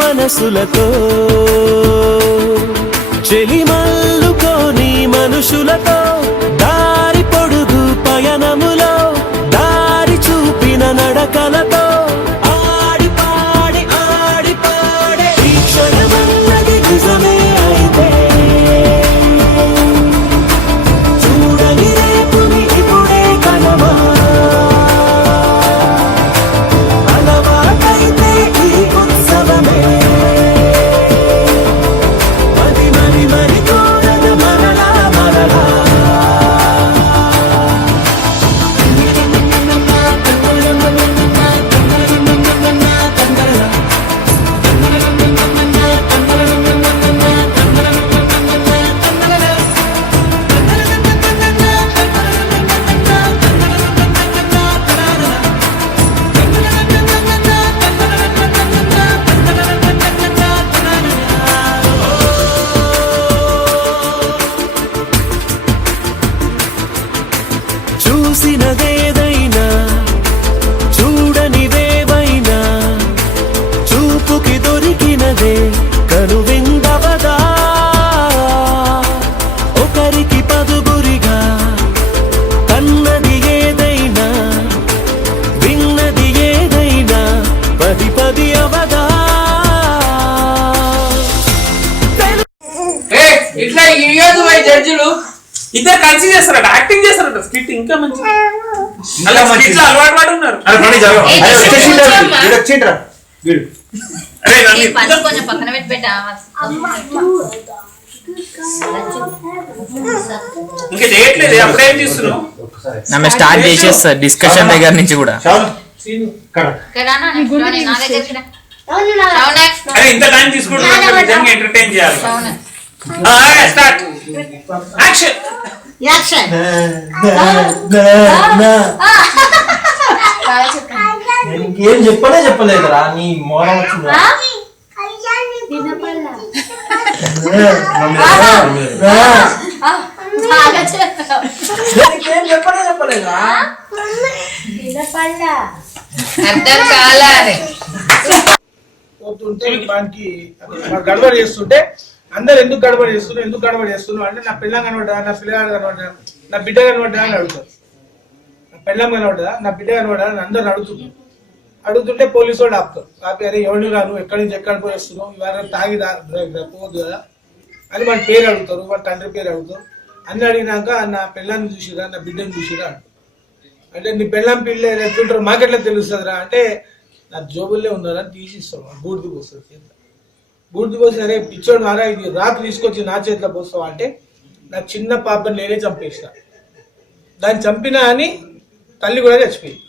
మనసులతో చెలిమల్లుకోని మనుషులతో దారి పొడుగు పయనములో దారి చూపిన నడకలతో ఆడి పాడి ఈ క్షణమన్నది నిజమే అయితే చూడని రేపుని ఇప్పుడే కలవా అలవాటైతే ఈ ఉత్సవమే చూసినదేదైనా చూడనివేవైనా చూపుకి దొరికినదే కనువిందవదా ఒకరికి పదుగురిగా కన్నది ఏదైనా విన్నది ఏదైనా పది పది అవదా ఇట్లా ఇయ్యదు జడ్జిలు ఇద్దరు కలిసి చేస్తారట, యాక్టింగ్ చేస్తారట, స్కిట్ ఇంకా మంచి అలవాటు పడి ఉన్నారు. ఇంకా చేయట్లేదు, అప్పుడేం చేస్తున్నావు? స్టార్ట్ చేసేస్తారు డిస్కషన్ దగ్గర నుంచి కూడా. ఇంత టైం తీసుకుంటున్నా, నిజంగా ఎంటర్టైన్ చేయాలి. Start action. యాక్షన్. నేను ఇంకేం చెప్పలేదురా నీ మోడం వచ్చిందా ఇంకేం చెప్పలేదురా అర్థం కాలే. పోతుంటే వానికి గడబడి చేస్తుంటే అందరు ఎందుకు గడబడి చేస్తున్నావు అంటే నా పిల్లం కనబడ్డా, నా పిల్లగాడు కనబడ్డా, నా బిడ్డ కనబడ్డా అని అడుగుతారు. నా పిల్లం కనబడ్డా, నా బిడ్డ కనబడ్డా అని అందరు అడుగుతుంటే పోలీసు వాళ్ళు ఆపుతారు. ఆపి అరే ఎవరిని రాను, ఎక్కడి నుంచి ఎక్కడ పోయి వస్తున్నావు, ఇవాళ తాగి పోదు కదా అని మన పేరు అడుగుతారు, వాళ్ళ తండ్రి పేరు అడుగుతారు. అన్ని అడిగినాక నా పిల్లాన్ని చూసిరా, నా బిడ్డను చూసిరా అంటే నీ పిల్లం పిల్ల ఎట్లుంటారు మాకెట్లా తెలుస్తుందిరా అంటే నా జోబుల్లే ఉన్నారని తీసిస్తాం. బూడిది పోస్తుంది, బూడిది పోసి అరే పిచ్చోడు మారా ఇది రాత్రి తీసుకొచ్చి నా చేతిలో పోస్తావా అంటే నా చిన్న పాపని నేనే చంపేసిన. దాన్ని చంపినా అని తల్లి కూడా చచ్చిపోయింది.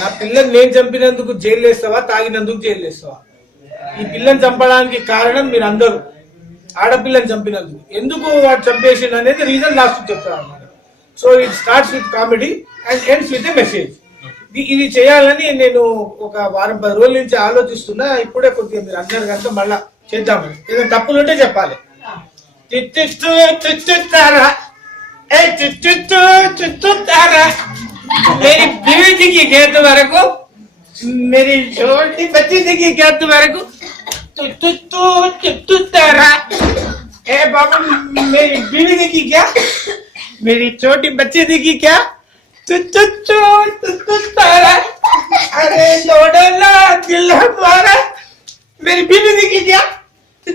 నా పిల్లని నేను చంపినందుకు జైలు వేస్తావా, తాగినందుకు జైలు వేస్తావా? ఈ పిల్లని చంపడానికి కారణం మీరు అందరూ ఆడపిల్లని చంపినందుకు. ఎందుకు వాడు చంపేసింది అనేది రీజన్ లాస్ట్ చెప్తారు అన్నమాట. So it starts with comedy and ends with a message. ఇది చేయాలని నేను ఒక 10 రోజుల నుంచి ఆలోచిస్తున్నా. ఇప్పుడే కొద్దిగా మీరు అందరు కనుక మళ్ళా చేద్దామని. ఏదైనా తప్పులు ఉంటే చెప్పాలి. मेरी बीवी दिखी क्या तुम्हारे को, मेरी छोटी बच्ची दिखी क्या तुम्हारे को, तू तारा ए बाबा मेरी बीवी दिखी क्या, मेरी छोटी बच्ची दिखी क्या, तू तारा अरे लोडला दिल हमारा मेरी बीवी दिखी क्या, तू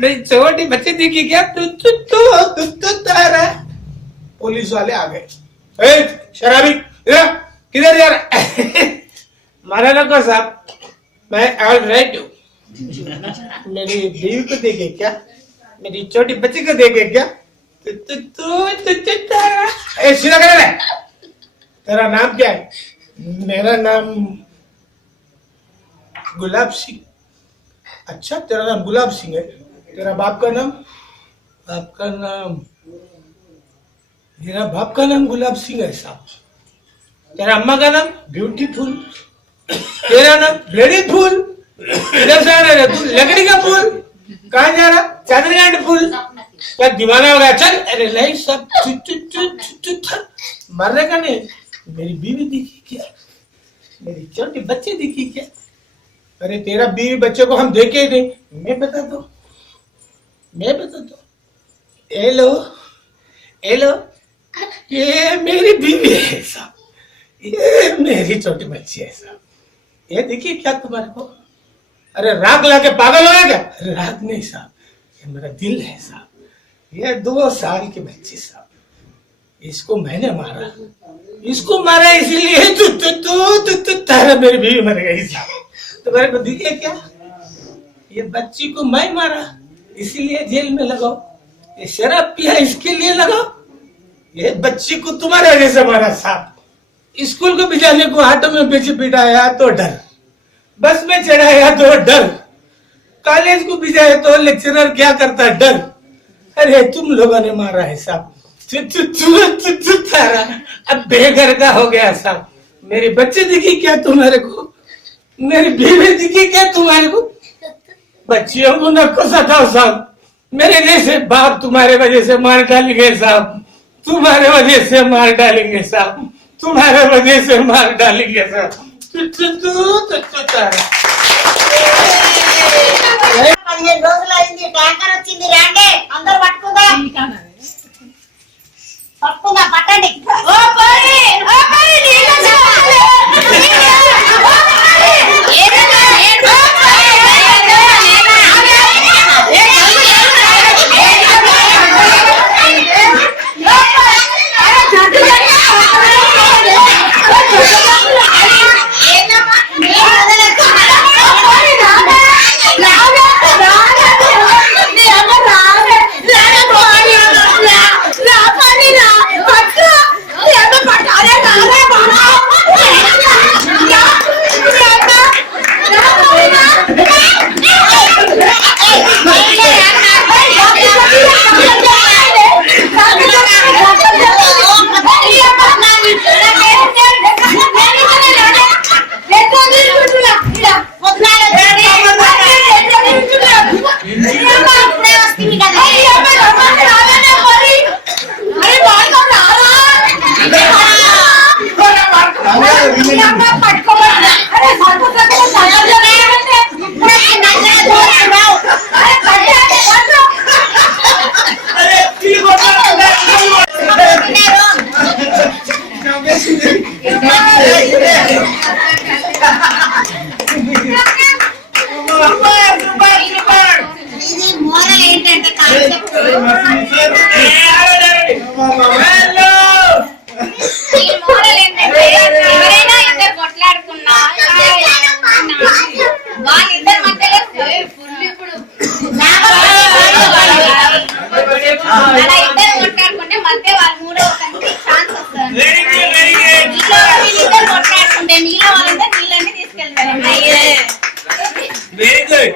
मेरी छोटी बच्ची दिखी क्या, तू तारा. पुलिस वाले आ गए. शराबी किधर जा रहा है? मारा नको साहब, मैं ऑल राइट हूँ. मेरी बीवी को देखे क्या, मेरी छोटी बच्ची को देखे क्या, सीधा कर रहा है. तेरा नाम क्या है? मेरा नाम गुलाब सिंह. अच्छा तेरा नाम गुलाब सिंह है. तेरा बाप का नाम? आपका नाम? मेरा बाप का नाम गुलाब सिंह है साहब. तेरा अम्मा का नाम ब्यूटीफुल. तेरा नाम ब्यूटीफुल. इधर से आ रहा तू लकड़ी का फूल. कहाँ जा रहा? चादरगांड फूल. क्या दीवाना हो गया? चल अरे लाइट सब मरने का नहीं. मेरी बीवी दिखी क्या, मेरी छोटी बच्ची दिखी क्या? अरे तेरा बीवी बच्चे को हम देखे ही नहीं. मैं बता दो. हेलो हेलो ये मेरी बीवी है साहब, ये मेरी छोटी बच्ची है साहब. ये देखिए क्या तुम्हारे को. अरे राग लाके पागल हो गया क्या? राग नहीं साहब, ये मेरा दिल है साहब. ये 2 साल की बच्ची साहब, इसको मैंने मारा. इसको मारा इसीलिए तू तारा मेरी बीवी मर गई साहब. तुम्हारे को दिखे क्या? ये बच्ची को मैं मारा इसीलिए जेल में लगाओ. ये शराब पिया इसके लिए लगाओ. ये बच्ची को तुम्हारे वजह से मारा साहब. स्कूल को भिजाने को ऑटो में पीछे बिठाया तो डर, बस में चढ़ाया तो डर, कॉलेज को भिजाया तो लेक्चरर क्या करता डर. अरे तुम लोगों ने मारा है साहब. तारा अब बेघर का हो गया साहब. मेरी बच्ची दिखी क्या तुम्हारे को, मेरी बीवी दिखी क्या तुम्हारे को? बच्चियों को न को सताओ साहब. मेरे जैसे बाप तुम्हारे वजह से मार डालेंगे साहब. तुम्हारे वजह से मार डालेंगे साहब. तुम्हारे वजह से मार डालेंगे साहब. 15 రోజులు అయింది. ట్యాంకర్ వచ్చింది, రాండి అందరూ పట్టుకుందా. పట్టండి. ఓ పోయి నీళ్ళు చాలు. ఇది మోరల్ ఏంటంటే కాన్సెప్ట్ ఈ మోరల్ ఏంటంటే ఎవరైనా ఇద్దరు కొట్లాడుకున్నా వాళ్ళిద్దరి మధ్యలో ఫుల్ ఇప్పుడు అలా ఇద్దరు కొట్లాడుకుంటే మధ్య వాళ్ళు మూడో ఛాన్స్ వస్తుంది. వీళ్ళిద్దరు కొట్లాడుకుంటే నీళ్ళ వాళ్ళంతా నీళ్ళని తీసుకెళ్తారు. Very good.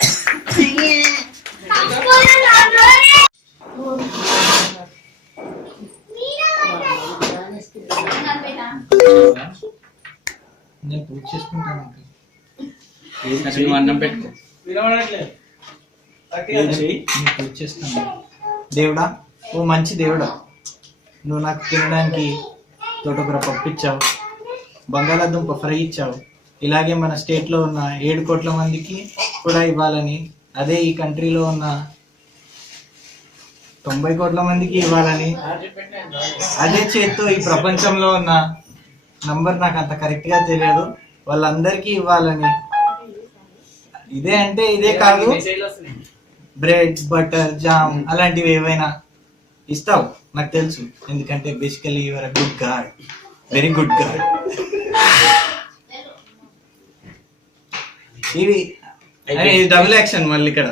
నేను పూజ చేసుకుంటాను. అన్నం పెట్టుకో. నేను పూజ చేస్తాను. దేవుడా, ఓ మంచి దేవుడా, నువ్వు నాకు తినడానికి తోటకూర పప్పు ఇచ్చావు, బంగాళాదుంప ఫ్రై ఇచ్చావు. ఇలాగే మన స్టేట్లో ఉన్న 7 కోట్ల మందికి కూడా ఇవ్వాలని, అదే ఈ కంట్రీలో ఉన్న 90 కోట్ల మందికి ఇవ్వాలని, అదే చేత్తో ఈ ప్రపంచంలో ఉన్న నంబర్ నాకు అంత కరెక్ట్గా తెలియదు వాళ్ళందరికీ ఇవ్వాలని. ఇదే అంటే ఇదే కాదు, బ్రెడ్, బటర్, జామ్ అలాంటివి ఏవైనా ఇస్తావు నాకు తెలుసు. ఎందుకంటే basically your good God, very good God. ఇవి డబుల్ యాక్షన్ మళ్ళీ ఇక్కడ.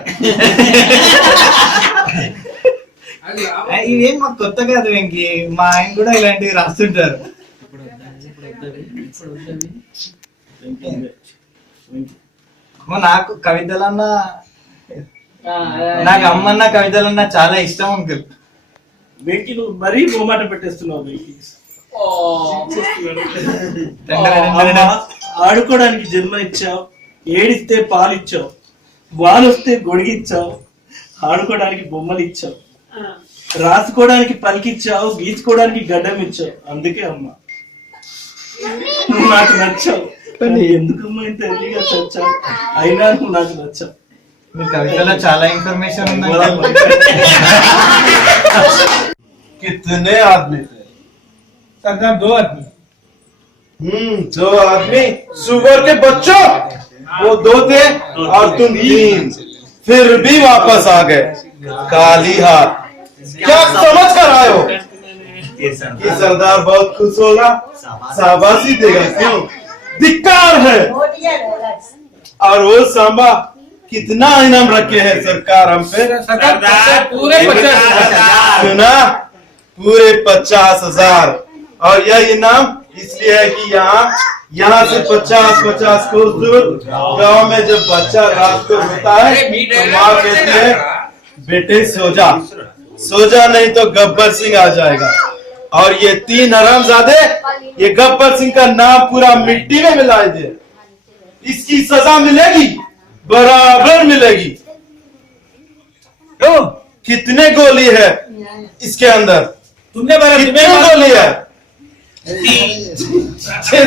ఇవేం మాకు కొత్త కాదు వెంకీ, మా ఆయన కూడా ఇలాంటివి రాస్తుంటారు. నాకు కవితలన్నా, నాకు అమ్మన్న కవితలన్నా చాలా ఇష్టం అంకుల్. వెంకి నువ్వు మరీ మొహమాట పెట్టేస్తున్నావు వెంకి. ఆడుకోవడానికి జన్మ ఇచ్చావు, ఏడిస్తే పాలు ఇచ్చావు, వాలు వస్తే గొడిగిచ్చావు, ఆడుకోవడానికి బొమ్మలు ఇచ్చావు, రాసుకోవడానికి పలికిచ్చావు, గీసుకోవడానికి గడ్డం ఇచ్చావు. అందుకే అమ్మ నువ్వు నాకు నచ్చావు. ఎందుకమ్మా ఇంత ఎర్లీగా చచ్చావు? అయినా నువ్వు నాకు నచ్చావు. మీ కవితలో చాలా ఇన్ఫర్మేషన్ ఉంది. कितने आदमी थे? सरदार 2 आदमी। 2 आदमी सुअर के बच्चों, वो 2 थे और तुम 3, फिर भी वापस आ गए काली हाथ। क्या समझ कर आए हो कि सरदार बहुत खुश होगा, शाबाशी देगा? क्यों? धिक्कार है। और वो सांबा कितना इनाम रखे हैं सरकार हम पे? पूरे 50,000 सुना? पूरे 50,000। और यह इनाम इसलिए है कि यहाँ से 50 कोस दूर गांव में जब बच्चा रात को रोता है तो माँ कहती है बेटे सो जा नहीं तो गब्बर सिंह आ जाएगा। और ये 3 हरामजादे ये गब्बर सिंह का नाम पूरा मिट्टी में मिला दे, इसकी सजा मिलेगी, बराबर मिलेगी। तो कितने गोली है इसके अंदर? तुमने बारा कितने गोली है? 6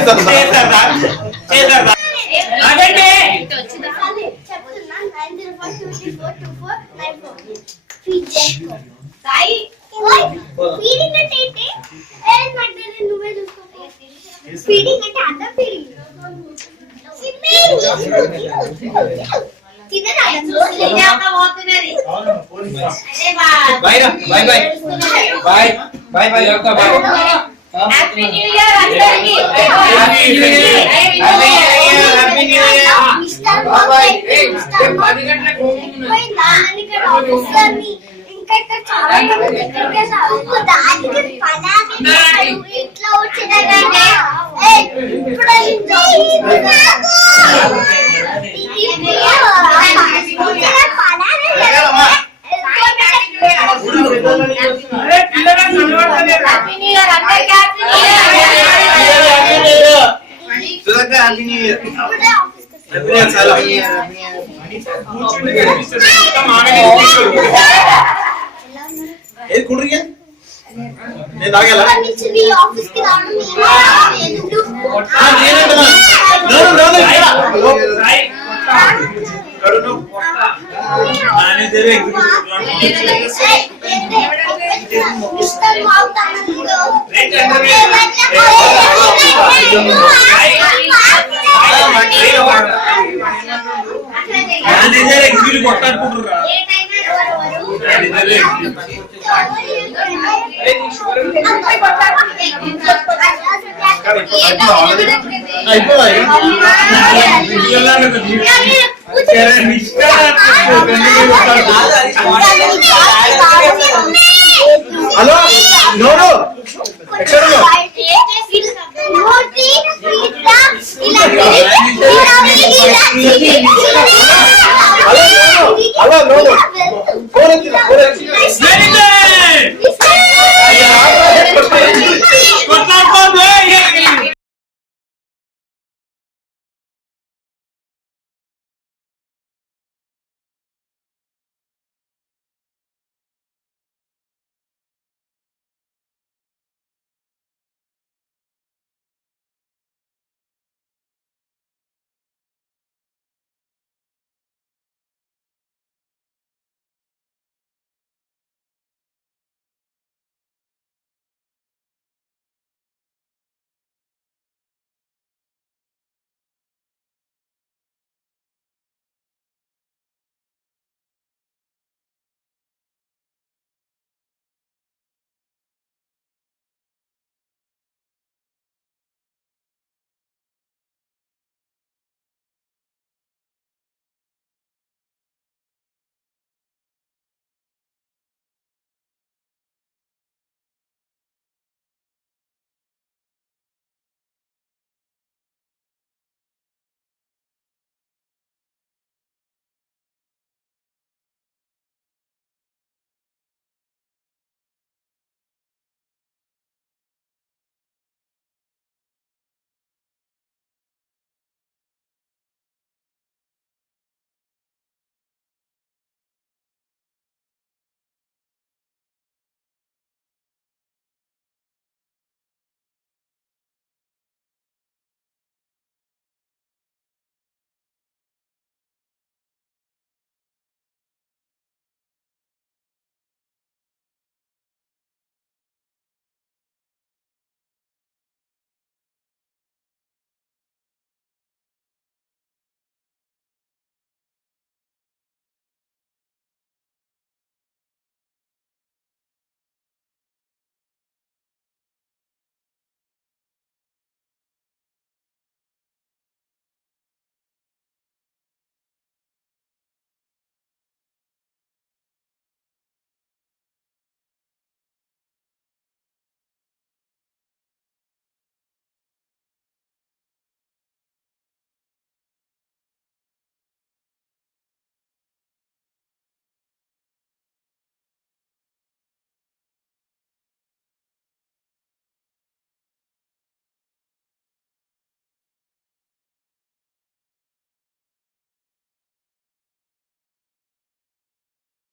హ్యాపీ న్యూ ఇయర్ అందరికీ. Happy new year. Happy new year. Mister బాబాయ్, మిస్టర్ బాబాయ్ పోయిందా అని ఇక్కడ ఆఫీసర్ని ఇంకా ఇక్కడ చాలా మంది ఇక్కడికే రావు. దానికి పలాని ఇట్లా వచ్చిందంటే ఇప్పుడు హ్యాపీ న్యూ ఇయర్ అందరికీ. Happy new year. ఇప్పుడే ఆఫీస్ కి రావడం హలో నో